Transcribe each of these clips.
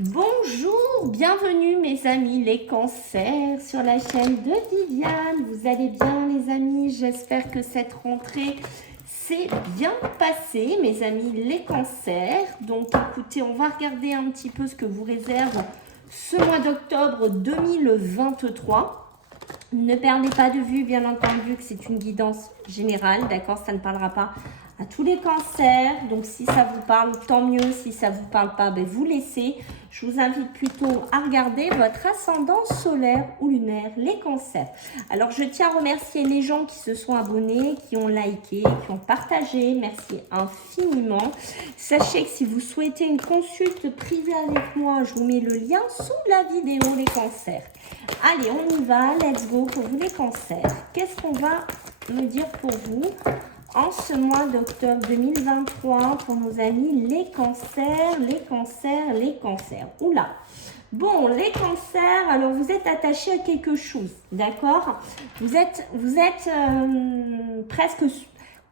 Bonjour, bienvenue mes amis les cancers sur la chaîne de Viviane. Vous allez bien les amis? J'espère que cette rentrée s'est bien passée mes amis les cancers. Donc écoutez, on va regarder un petit peu ce que vous réserve ce mois d'octobre 2023. Ne perdez pas de vue bien entendu que c'est une guidance générale, d'accord? Ça ne parlera pas à tous les cancers, donc si ça vous parle, tant mieux. Si ça ne vous parle pas, ben vous laissez. Je vous invite plutôt à regarder votre ascendant solaire ou lunaire, les cancers. Alors, je tiens à remercier les gens qui se sont abonnés, qui ont liké, qui ont partagé. Merci infiniment. Sachez que si vous souhaitez une consulte privée avec moi, je vous mets le lien sous la vidéo, les cancers. Allez, on y va. Let's go pour vous, les cancers. Qu'est-ce qu'on va me dire pour vous en ce mois d'octobre 2023 pour nos amis les cancers, les cancers, les cancers. Oula. Bon, les cancers, alors vous êtes attachés à quelque chose, d'accord? Vous êtes presque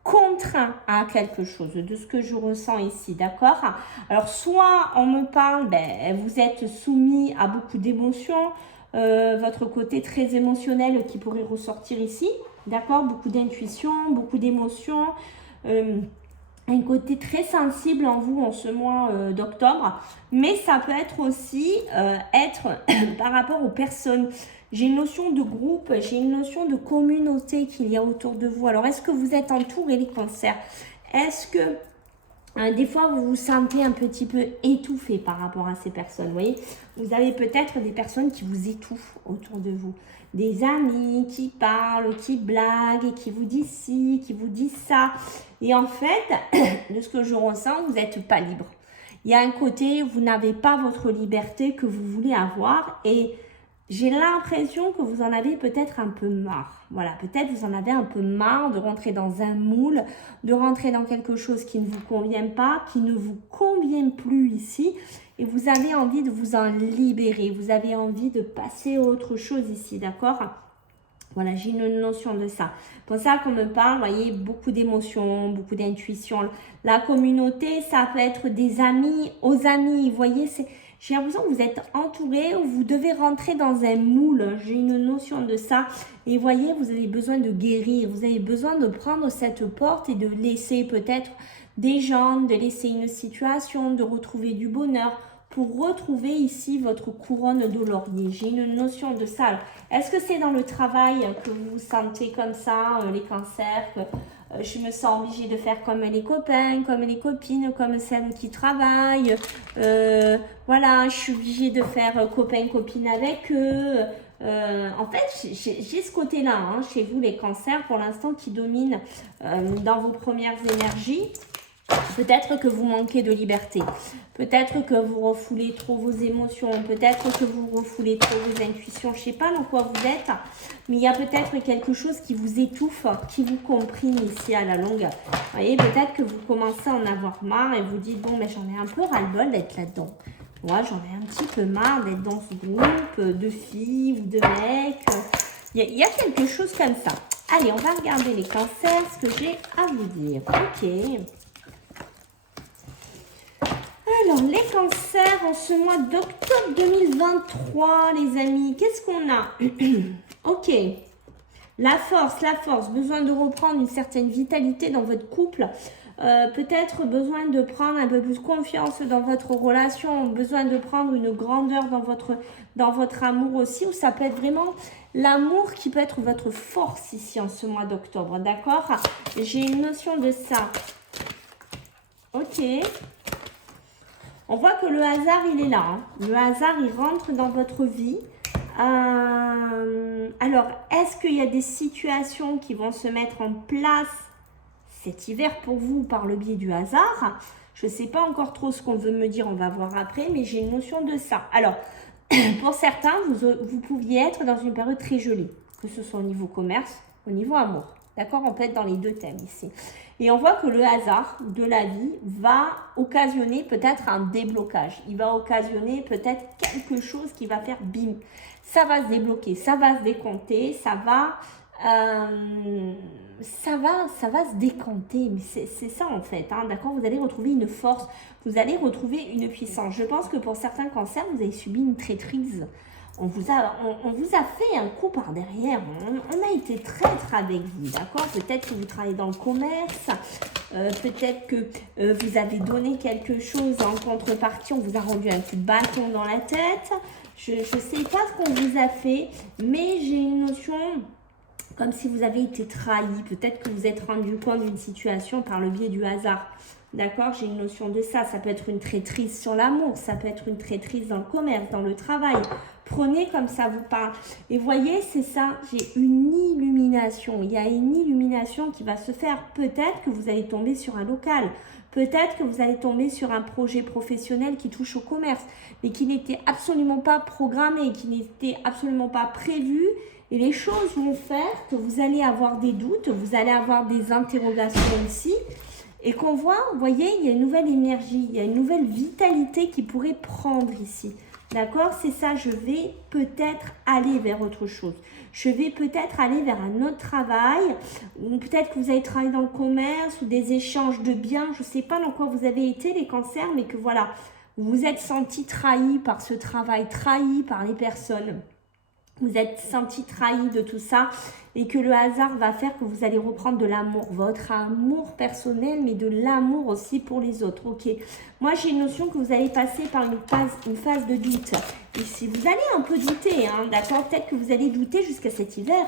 contraint à quelque chose, de ce que je ressens ici, d'accord? Alors, soit on me parle, vous êtes soumis à beaucoup d'émotions, votre côté très émotionnel qui pourrait ressortir ici, d'accord? Beaucoup d'intuition, beaucoup d'émotions, un côté très sensible en vous en ce mois d'octobre, mais ça peut être aussi par rapport aux personnes. J'ai une notion de groupe, j'ai une notion de communauté qu'il y a autour de vous. Alors, est-ce que vous êtes entouré les cancers? Est-ce que des fois, vous vous sentez un petit peu étouffé par rapport à ces personnes, vous voyez? Vous avez peut-être des personnes qui vous étouffent autour de vous. Des amis qui parlent, qui blaguent, qui vous disent ci, qui vous disent ça. Et en fait, de ce que je ressens, vous n'êtes pas libre. Il y a un côté, vous n'avez pas votre liberté que vous voulez avoir et j'ai l'impression que vous en avez peut-être un peu marre. Voilà, peut-être vous en avez un peu marre de rentrer dans un moule, de rentrer dans quelque chose qui ne vous convient pas, qui ne vous convient plus ici. Et vous avez envie de vous en libérer. Vous avez envie de passer à autre chose ici, d'accord? Voilà, j'ai une notion de ça. Pour ça qu'on me parle, vous voyez, beaucoup d'émotions, beaucoup d'intuition. La communauté, ça peut être des amis aux amis. Vous voyez, j'ai l'impression que vous êtes entouré ou vous devez rentrer dans un moule. J'ai une notion de ça. Et vous voyez, vous avez besoin de guérir. Vous avez besoin de prendre cette porte et de laisser peut-être des gens, de laisser une situation, de retrouver du bonheur pour retrouver ici votre couronne de laurier. J'ai une notion de ça. Est-ce que c'est dans le travail que vous vous sentez comme ça, les cancers, que je me sens obligée de faire comme les copains, comme les copines, comme celles qui travaillent. Voilà, je suis obligée de faire copain-copine avec eux. En fait, j'ai ce côté-là, hein, chez vous les cancers, pour l'instant, qui domine dans vos premières énergies. Peut-être que vous manquez de liberté. Peut-être que vous refoulez trop vos émotions. Peut-être que vous refoulez trop vos intuitions. Je ne sais pas dans quoi vous êtes, mais il y a peut-être quelque chose qui vous étouffe, qui vous comprime ici à la longue. Vous voyez, peut-être que vous commencez à en avoir marre et vous dites, bon, mais j'en ai un peu ras-le-bol d'être là-dedans. Moi, j'en ai un petit peu marre d'être dans ce groupe de filles ou de mecs. Il y a quelque chose comme ça. Allez, on va regarder les cancers, ce que j'ai à vous dire. Ok. Alors, les cancers en ce mois d'octobre 2023, les amis, qu'est-ce qu'on a? Ok, la force, besoin de reprendre une certaine vitalité dans votre couple, peut-être besoin de prendre un peu plus confiance dans votre relation, besoin de prendre une grandeur dans votre amour aussi, ou ça peut être vraiment l'amour qui peut être votre force ici en ce mois d'octobre, d'accord? J'ai une notion de ça. Ok. On voit que le hasard, il est là. Hein. Le hasard, il rentre dans votre vie. Alors, est-ce qu'il y a des situations qui vont se mettre en place cet hiver pour vous par le biais du hasard? Je ne sais pas encore trop ce qu'on veut me dire, on va voir après, mais j'ai une notion de ça. Alors, pour certains, vous pouviez être dans une période très gelée, que ce soit au niveau commerce, au niveau amour. D'accord? On peut être dans les deux thèmes ici. Et on voit que le hasard de la vie va occasionner peut-être un déblocage. Il va occasionner peut-être quelque chose qui va faire bim. Ça va se débloquer, ça va se décompter, ça va ça va se décanter, mais c'est ça en fait, hein, d'accord? Vous allez retrouver une force, vous allez retrouver une puissance. Je pense que pour certains cancers, vous avez subi une traîtrise. On vous a fait un coup par derrière, on a été traître avec vous, d'accord? Peut-être que vous travaillez dans le commerce, peut-être que vous avez donné quelque chose en contrepartie, on vous a rendu un coup de bâton dans la tête. Je ne sais pas ce qu'on vous a fait, mais j'ai une notion comme si vous avez été trahi. Peut-être que vous êtes rendu compte d'une situation par le biais du hasard. D'accord? J'ai une notion de ça. Ça peut être une traîtrise sur l'amour, ça peut être une traîtrise dans le commerce, dans le travail. Prenez comme ça vous parle. Et voyez, c'est ça, j'ai une illumination. Il y a une illumination qui va se faire. Peut-être que vous allez tomber sur un local. Peut-être que vous allez tomber sur un projet professionnel qui touche au commerce, mais qui n'était absolument pas programmé, qui n'était absolument pas prévu. Et les choses vont faire que vous allez avoir des doutes, vous allez avoir des interrogations ici. Et qu'on voit, vous voyez, il y a une nouvelle énergie, il y a une nouvelle vitalité qui pourrait prendre ici. D'accord? C'est ça, je vais peut-être aller vers autre chose. Je vais peut-être aller vers un autre travail, ou peut-être que vous avez travaillé dans le commerce, ou des échanges de biens. Je ne sais pas dans quoi vous avez été, les cancers, mais que voilà, vous vous êtes senti trahi par ce travail, trahi par les personnes. Vous êtes senti trahi de tout ça et que le hasard va faire que vous allez reprendre de l'amour, votre amour personnel, mais de l'amour aussi pour les autres. Ok. Moi, j'ai une notion que vous allez passer par une phase de doute. Ici, vous allez un peu douter, hein, d'accord? Peut-être que vous allez douter jusqu'à cet hiver.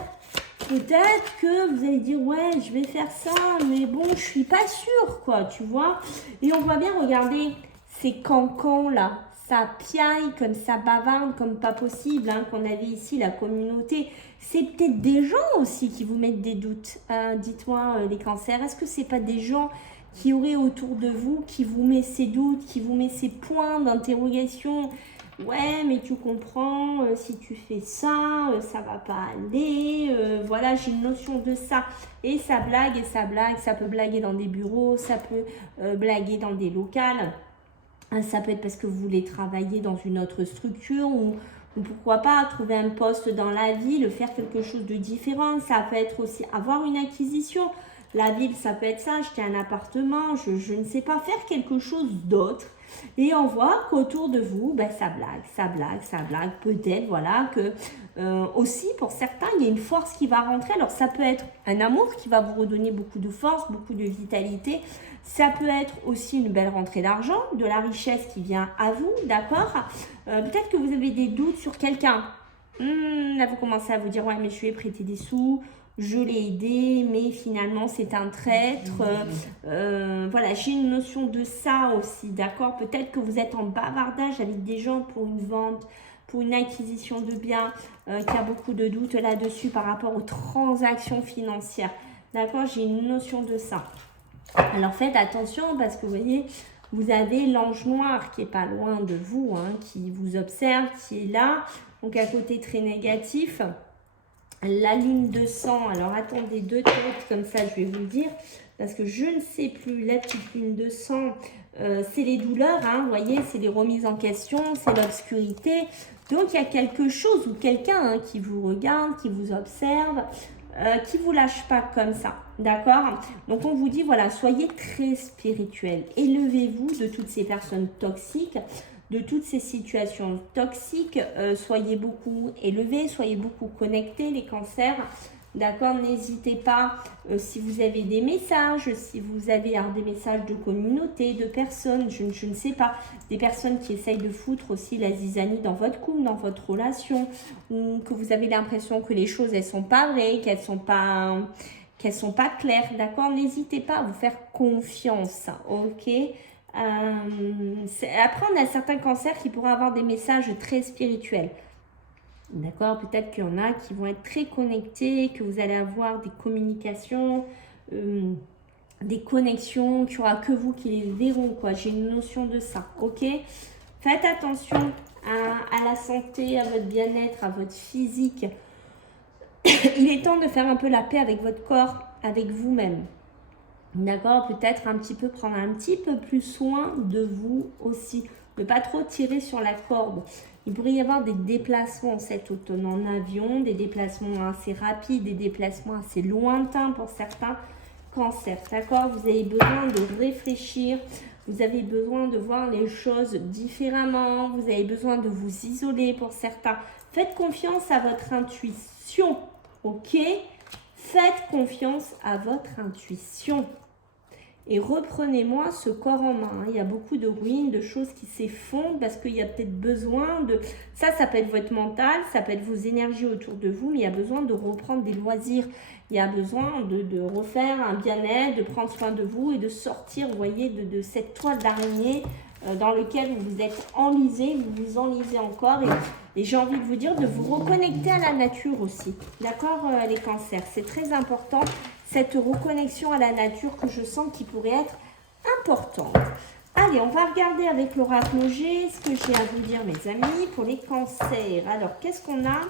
Peut-être que vous allez dire, ouais, je vais faire ça, mais bon, je suis pas sûre, quoi, tu vois? Et on voit bien, regardez, ces cancans là. Ça piaille, comme ça bavarde, comme pas possible, hein, qu'on avait ici, la communauté. C'est peut-être des gens aussi qui vous mettent des doutes. Dites-moi, les cancers, est-ce que c'est pas des gens qui auraient autour de vous, qui vous met ces doutes, qui vous met ces points d'interrogation? Ouais, mais tu comprends, si tu fais ça, ça va pas aller. Voilà, j'ai une notion de ça. Et ça blague, ça peut blaguer dans des bureaux, ça peut blaguer dans des locales. Ça peut être parce que vous voulez travailler dans une autre structure ou pourquoi pas trouver un poste dans la ville, faire quelque chose de différent. Ça peut être aussi avoir une acquisition. La ville, ça peut être ça, acheter un appartement, je ne sais pas, faire quelque chose d'autre. Et on voit qu'autour de vous, ben, ça blague. Peut-être, voilà, que aussi pour certains, il y a une force qui va rentrer. Alors ça peut être un amour qui va vous redonner beaucoup de force, beaucoup de vitalité. Ça peut être aussi une belle rentrée d'argent, de la richesse qui vient à vous, d'accord? Peut-être que vous avez des doutes sur quelqu'un. Là, vous commencez à vous dire, ouais, mais je lui ai prêté des sous, je l'ai aidé, mais finalement, c'est un traître. Voilà, j'ai une notion de ça aussi, d'accord? Peut-être que vous êtes en bavardage avec des gens pour une vente, pour une acquisition de biens, qui a beaucoup de doutes là-dessus par rapport aux transactions financières. D'accord? J'ai une notion de ça. Alors faites attention parce que vous voyez, vous avez l'ange noir qui est pas loin de vous, hein, qui vous observe, qui est là. Donc à côté très négatif. La lune de sang, alors attendez 2 têtes comme ça, je vais vous le dire. Parce que je ne sais plus, la petite lune de sang, c'est les douleurs, hein, vous voyez, c'est les remises en question, c'est l'obscurité. Donc il y a quelque chose ou quelqu'un hein, qui vous regarde, qui vous observe, qui vous lâche pas comme ça, d'accord? Donc on vous dit, voilà, soyez très spirituel, élevez-vous de toutes ces personnes toxiques, de toutes ces situations toxiques, soyez beaucoup élevés, soyez beaucoup connectés, les cancers, d'accord? N'hésitez pas, si vous avez des messages, si vous avez des messages de communauté, de personnes, je ne sais pas, des personnes qui essayent de foutre aussi la zizanie dans votre couple, dans votre relation, ou que vous avez l'impression que les choses, elles sont pas vraies, qu'elles sont pas claires, d'accord? N'hésitez pas à vous faire confiance, ok? Après, on a certains cancers qui pourraient avoir des messages très spirituels. D'accord? Peut-être qu'il y en a qui vont être très connectés, que vous allez avoir des communications, des connexions, qu'il n'y aura que vous qui les verront, quoi. J'ai une notion de ça, ok? Faites attention à la santé, à votre bien-être, à votre physique. Il est temps de faire un peu la paix avec votre corps, avec vous-même. D'accord? Peut-être prendre un petit peu plus soin de vous aussi. Ne pas trop tirer sur la corde. Il pourrait y avoir des déplacements cet automne en avion, des déplacements assez rapides, des déplacements assez lointains pour certains cancers. D'accord? Vous avez besoin de réfléchir, vous avez besoin de voir les choses différemment, vous avez besoin de vous isoler pour certains. Faites confiance à votre intuition, ok? Faites confiance à votre intuition. Et reprenez-moi ce corps en main. Il y a beaucoup de ruines, de choses qui s'effondrent parce qu'il y a peut-être besoin de... Ça peut être votre mental, ça peut être vos énergies autour de vous, mais il y a besoin de reprendre des loisirs. Il y a besoin de refaire un bien-être, de prendre soin de vous et de sortir, vous voyez, de cette toile d'araignée dans laquelle vous vous êtes enlisé, vous vous enlisez encore. Et j'ai envie de vous dire de vous reconnecter à la nature aussi. D'accord, les cancers? C'est très important, cette reconnexion à la nature que je sens qui pourrait être importante. Allez, on va regarder avec l'oracle G ce que j'ai à vous dire, mes amis, pour les cancers. Alors, qu'est-ce qu'on a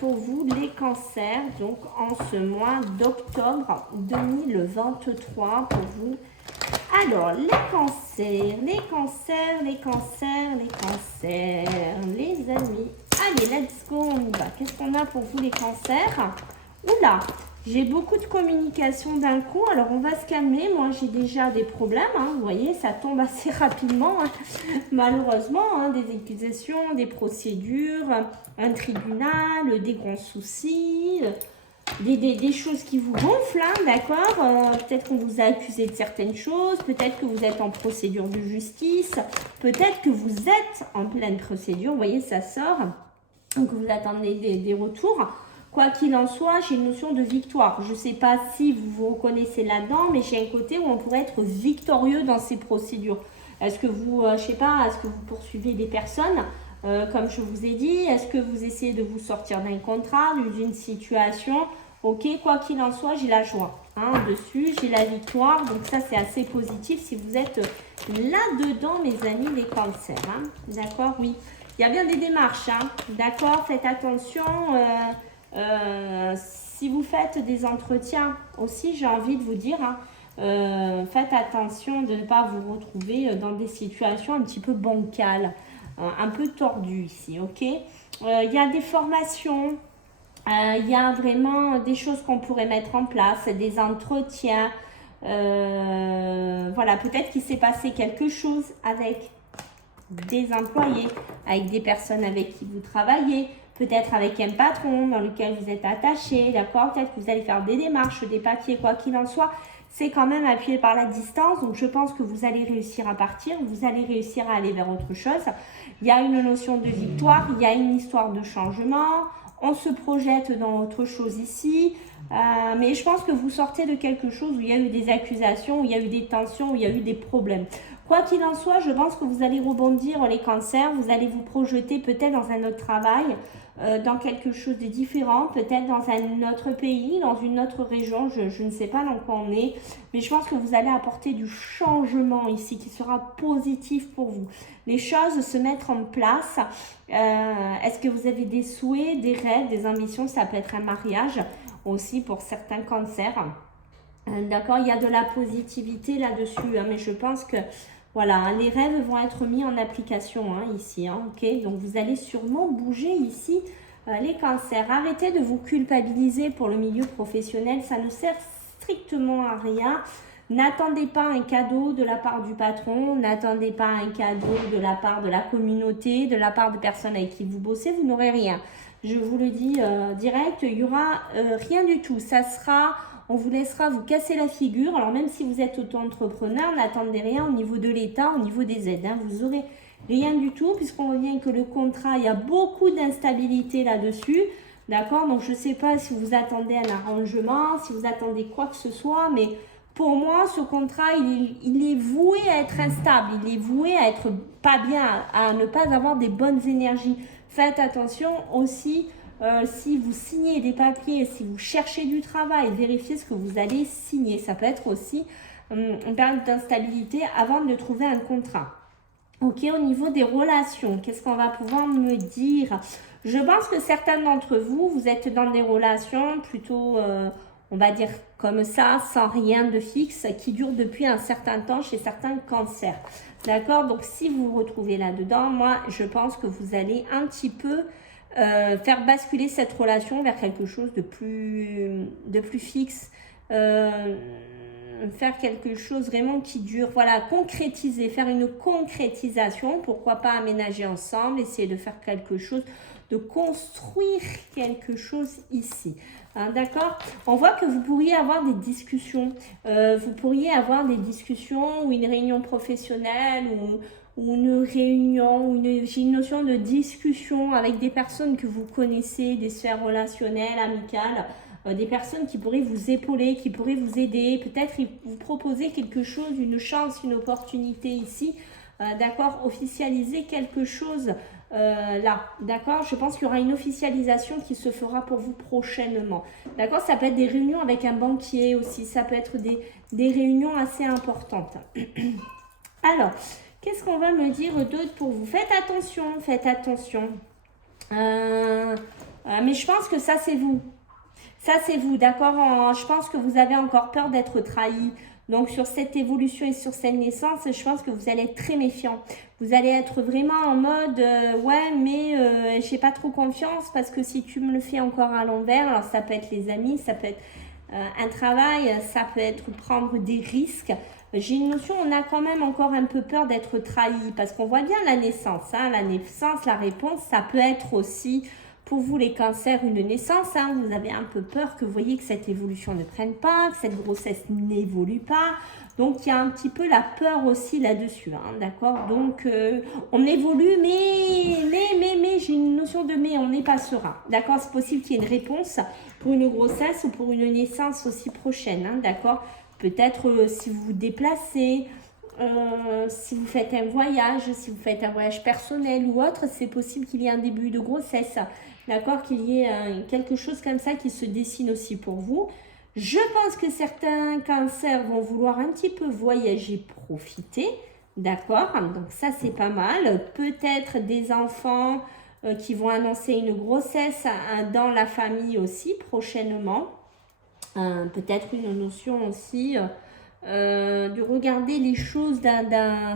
pour vous, les cancers, donc en ce mois d'octobre 2023 pour vous? Alors, les cancers, les amis. Allez, let's go, on y va. Qu'est-ce qu'on a pour vous, les cancers? Oula, j'ai beaucoup de communication d'un coup, alors on va se calmer. Moi, j'ai déjà des problèmes, hein. Vous voyez, ça tombe assez rapidement, hein. Malheureusement, hein, des accusations, des procédures, un tribunal, des grands soucis... Des choses qui vous gonflent, hein, d'accord? Peut-être qu'on vous a accusé de certaines choses, peut-être que vous êtes en procédure de justice, peut-être que vous êtes en pleine procédure, vous voyez, ça sort, donc vous attendez des retours. Quoi qu'il en soit, j'ai une notion de victoire. Je ne sais pas si vous vous reconnaissez là-dedans, mais j'ai un côté où on pourrait être victorieux dans ces procédures. Est-ce que vous, je sais pas, est-ce que vous poursuivez des personnes comme je vous ai dit, est-ce que vous essayez de vous sortir d'un contrat, d'une situation? Ok, quoi qu'il en soit, j'ai la joie hein, dessus, j'ai la victoire. Donc ça, c'est assez positif si vous êtes là-dedans, mes amis, les cancers. Hein. D'accord, oui. Il y a bien des démarches, hein. D'accord? Faites attention. Si vous faites des entretiens aussi, j'ai envie de vous dire... Hein, faites attention de ne pas vous retrouver dans des situations un petit peu bancales. Un peu tordu ici, ok? Il y a des formations, il y a vraiment des choses qu'on pourrait mettre en place, des entretiens. Voilà, peut-être qu'il s'est passé quelque chose avec des employés, avec des personnes avec qui vous travaillez, peut-être avec un patron dans lequel vous êtes attaché, d'accord? Peut-être que vous allez faire des démarches, des papiers, quoi qu'il en soit. C'est quand même appuyé par la distance, donc je pense que vous allez réussir à partir, vous allez réussir à aller vers autre chose. Il y a une notion de victoire, il y a une histoire de changement, on se projette dans autre chose ici, mais je pense que vous sortez de quelque chose où il y a eu des accusations, où il y a eu des tensions, où il y a eu des problèmes. Quoi qu'il en soit, je pense que vous allez rebondir les cancers, vous allez vous projeter peut-être dans un autre travail, dans quelque chose de différent, peut-être dans un autre pays, dans une autre région, je ne sais pas dans quoi on est, mais je pense que vous allez apporter du changement ici qui sera positif pour vous. Les choses se mettre en place. Est-ce que vous avez des souhaits, des rêves, des ambitions? Ça peut être un mariage aussi pour certains cancers. D'accord, il y a de la positivité là-dessus, hein, mais je pense que voilà, hein, les rêves vont être mis en application hein, ici, hein, ok? Donc vous allez sûrement bouger ici les cancers. Arrêtez de vous culpabiliser pour le milieu professionnel, ça ne sert strictement à rien. N'attendez pas un cadeau de la part du patron, n'attendez pas un cadeau de la part de la communauté, de la part de personnes avec qui vous bossez, vous n'aurez rien. Je vous le dis direct, il n'y aura rien du tout, ça sera... On vous laissera vous casser la figure. Alors même si vous êtes auto-entrepreneur, n'attendez rien au niveau de l'État, au niveau des aides. Hein. Vous n'aurez rien du tout puisqu'on revient que le contrat, il y a beaucoup d'instabilité là-dessus. D'accord? Donc je ne sais pas si vous attendez un arrangement, si vous attendez quoi que ce soit, mais pour moi, ce contrat, il est voué à être instable. Il est voué à être pas bien, à ne pas avoir des bonnes énergies. Faites attention aussi... si vous signez des papiers, si vous cherchez du travail, vérifiez ce que vous allez signer. Ça peut être aussi une période d'instabilité avant de trouver un contrat. Ok, au niveau des relations, qu'est-ce qu'on va pouvoir me dire? Je pense que certains d'entre vous, vous êtes dans des relations plutôt on va dire comme ça, sans rien de fixe, qui dure depuis un certain temps chez certains cancers. D'accord? Donc, si vous vous retrouvez là-dedans, moi, je pense que vous allez un petit peu faire basculer cette relation vers quelque chose de plus fixe, faire quelque chose vraiment qui dure, voilà, concrétiser, faire une concrétisation, pourquoi pas aménager ensemble, essayer de faire quelque chose, de construire quelque chose ici. Hein, d'accord? On voit que vous pourriez avoir des discussions, ou une réunion professionnelle, ou une réunion, j'ai une notion de discussion avec des personnes que vous connaissez, des sphères relationnelles, amicales, des personnes qui pourraient vous épauler, qui pourraient vous aider, peut-être vous proposer quelque chose, une chance, une opportunité ici, d'accord, officialiser quelque chose là, d'accord. Je pense qu'il y aura une officialisation qui se fera pour vous prochainement, d'accord. Ça peut être des réunions avec un banquier aussi, ça peut être des réunions assez importantes. Alors, qu'est-ce qu'on va me dire d'autre pour vous? Faites attention, faites attention. Mais je pense que ça, c'est vous. Ça, c'est vous, d'accord? Je pense que vous avez encore peur d'être trahi. Donc, sur cette évolution et sur cette naissance, je pense que vous allez être très méfiant. Vous allez être vraiment en mode, ouais, mais j'ai pas trop confiance parce que si tu me le fais encore à l'envers, alors ça peut être les amis, ça peut être un travail, ça peut être prendre des risques. J'ai une notion, on a quand même encore un peu peur d'être trahi parce qu'on voit bien la naissance. Hein, la naissance, la réponse, ça peut être aussi... Pour vous, les cancers, une naissance, hein, vous avez un peu peur que vous voyez que cette évolution ne prenne pas, que cette grossesse n'évolue pas. Donc, il y a un petit peu la peur aussi là-dessus, hein, d'accord? Donc, on évolue, mais, j'ai une notion de mais, on n'est pas serein, d'accord? C'est possible qu'il y ait une réponse pour une grossesse ou pour une naissance aussi prochaine, hein, d'accord? Peut-être si vous vous déplacez, si vous faites un voyage, personnel ou autre, c'est possible qu'il y ait un début de grossesse, d'accord, qu'il y ait quelque chose comme ça qui se dessine aussi pour vous. Je pense que certains cancers vont vouloir un petit peu voyager, profiter, d'accord, donc ça c'est pas mal. Peut-être des enfants qui vont annoncer une grossesse dans la famille aussi prochainement. Peut-être une notion aussi... de regarder les choses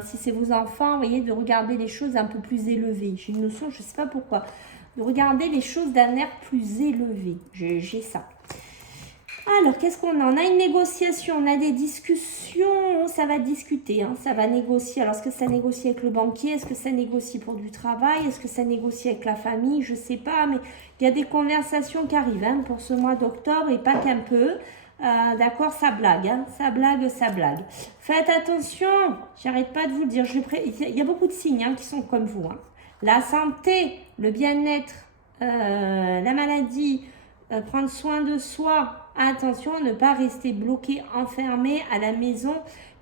si c'est vos enfants, vous voyez, de regarder les choses un peu plus élevées. J'ai une notion, je ne sais pas pourquoi, de regarder les choses d'un air plus élevé. J'ai ça. Alors, qu'est-ce qu'on a? On a une négociation, on a des discussions, ça va discuter, hein, ça va négocier. Alors, est-ce que ça négocie avec le banquier? Est-ce que ça négocie pour du travail? Est-ce que ça négocie avec la famille? Je ne sais pas, mais il y a des conversations qui arrivent hein, pour ce mois d'octobre et pas qu'un peu. D'accord, ça blague, hein, ça blague. Faites attention, j'arrête pas de vous le dire. Il y a beaucoup de signes hein, qui sont comme vous. Hein. La santé, le bien-être, la maladie, prendre soin de soi. Attention à ne pas rester bloqué, enfermé à la maison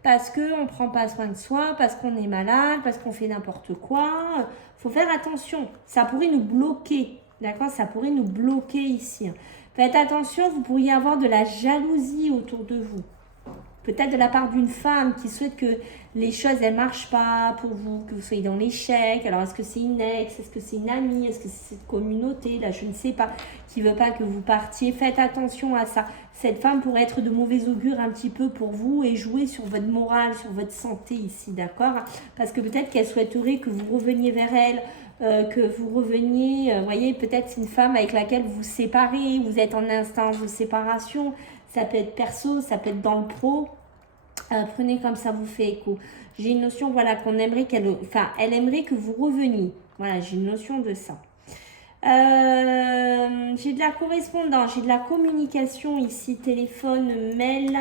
parce qu'on ne prend pas soin de soi, parce qu'on est malade, parce qu'on fait n'importe quoi. Il faut faire attention, ça pourrait nous bloquer. D'accord, ça pourrait nous bloquer ici. Faites attention, vous pourriez avoir de la jalousie autour de vous. Peut-être de la part d'une femme qui souhaite que les choses ne marchent pas pour vous, que vous soyez dans l'échec. Alors, est-ce que c'est une ex? Est-ce que c'est une amie? Est-ce que c'est cette communauté? Là, je ne sais pas. Qui ne veut pas que vous partiez. Faites attention à ça. Cette femme pourrait être de mauvais augure un petit peu pour vous et jouer sur votre morale, sur votre santé ici, d'accord? Parce que peut-être qu'elle souhaiterait que vous reveniez vers elle, que vous reveniez, voyez, peut-être c'est une femme avec laquelle vous vous séparez, vous êtes en instance de séparation, ça peut être perso, ça peut être dans le pro, prenez comme ça vous fait écho. J'ai une notion, voilà, qu'on aimerait elle aimerait que vous reveniez, voilà, j'ai une notion de ça. J'ai de la correspondance, j'ai de la communication ici, téléphone, mail,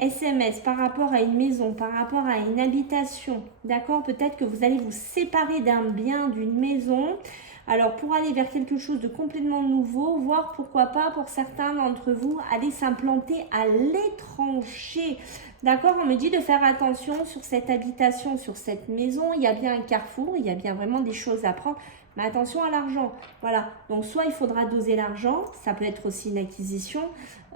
SMS, par rapport à une maison, par rapport à une habitation, d'accord? Peut-être que vous allez vous séparer d'un bien, d'une maison, alors pour aller vers quelque chose de complètement nouveau, voire pourquoi pas pour certains d'entre vous, aller s'implanter à l'étranger. D'accord, on me dit de faire attention sur cette habitation, sur cette maison, il y a bien un carrefour, il y a bien vraiment des choses à prendre. Mais attention à l'argent, voilà. Donc, soit il faudra doser l'argent, ça peut être aussi une acquisition,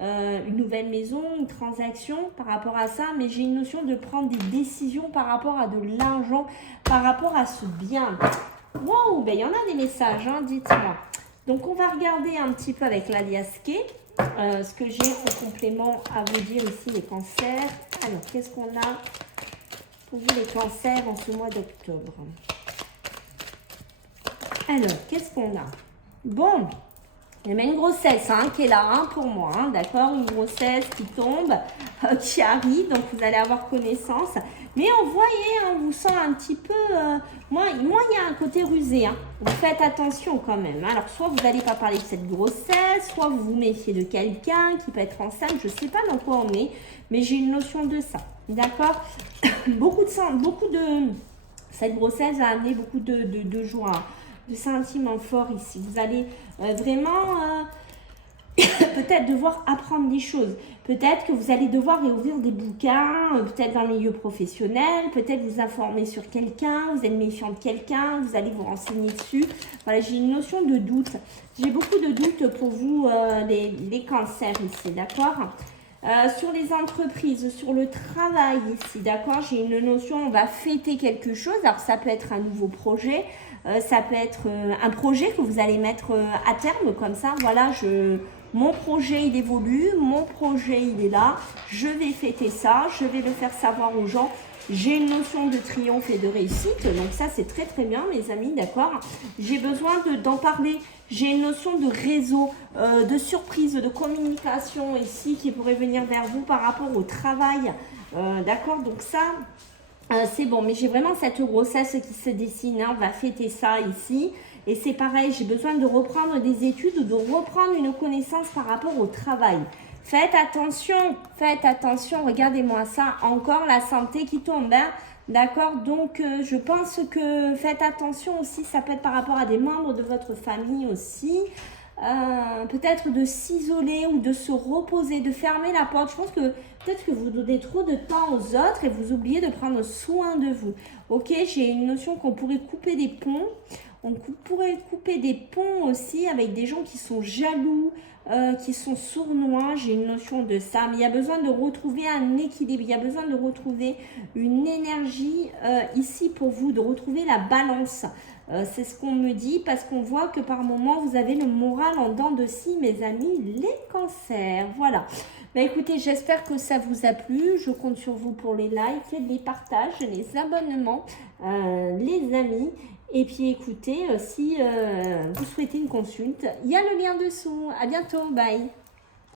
une nouvelle maison, une transaction par rapport à ça. Mais j'ai une notion de prendre des décisions par rapport à de l'argent, par rapport à ce bien. Wow, ben il y en a des messages, hein, dites-moi. Donc, on va regarder un petit peu avec l'alias K. ce que j'ai en complément à vous dire ici, les cancers. Alors, qu'est-ce qu'on a pour vous, les cancers, en ce mois d'octobre? Alors, qu'est-ce qu'on a? Bon, il y a une grossesse qui est là pour moi, d'accord? Une grossesse qui tombe, qui arrive, donc vous allez avoir connaissance. Mais on voyait, on vous sent un petit peu... moi, il y a un côté rusé. Vous faites attention quand même. Alors, soit vous n'allez pas parler de cette grossesse, soit vous vous méfiez de quelqu'un qui peut être enceinte. Je ne sais pas dans quoi on est, mais j'ai une notion de ça, d'accord? beaucoup de... Cette grossesse a amené beaucoup de joie, de sentiments forts ici. Vous allez vraiment peut-être devoir apprendre des choses. Peut-être que vous allez devoir réouvrir des bouquins, peut-être dans le milieu professionnel, peut-être vous informer sur quelqu'un, vous êtes méfiant de quelqu'un, vous allez vous renseigner dessus. Voilà, j'ai une notion de doute. J'ai beaucoup de doutes pour vous, les cancers ici, d'accord? Sur les entreprises, sur le travail ici, d'accord? J'ai une notion, on va fêter quelque chose. Alors, ça peut être un nouveau projet, ça peut être un projet que vous allez mettre à terme comme ça. Voilà, mon projet, il évolue, mon projet, il est là. Je vais fêter ça, je vais le faire savoir aux gens. J'ai une notion de triomphe et de réussite, donc ça, c'est très, très bien, mes amis, d'accord? J'ai besoin d'en parler. J'ai une notion de réseau, de surprise, de communication ici qui pourrait venir vers vous par rapport au travail, d'accord? Donc ça... c'est bon, mais j'ai vraiment cette grossesse qui se dessine, on va fêter ça ici. Et c'est pareil, j'ai besoin de reprendre des études ou de reprendre une connaissance par rapport au travail. Faites attention, regardez-moi ça, encore la santé qui tombe, d'accord? Donc, je pense que faites attention aussi, ça peut être par rapport à des membres de votre famille aussi. Peut-être de s'isoler ou de se reposer, de fermer la porte. Je pense que peut-être que vous donnez trop de temps aux autres et vous oubliez de prendre soin de vous. Ok, j'ai une notion qu'on pourrait couper des ponts. On pourrait couper des ponts aussi avec des gens qui sont jaloux, qui sont sournois. J'ai une notion de ça. Mais il y a besoin de retrouver un équilibre. Il y a besoin de retrouver une énergie ici pour vous, de retrouver la balance. C'est ce qu'on me dit parce qu'on voit que par moment, vous avez le moral en dents de scie, mes amis, les cancers. Voilà. Bah, écoutez, j'espère que ça vous a plu. Je compte sur vous pour les likes, les partages, les abonnements, les amis. Et puis écoutez, si vous souhaitez une consulte, il y a le lien dessous. À bientôt, bye.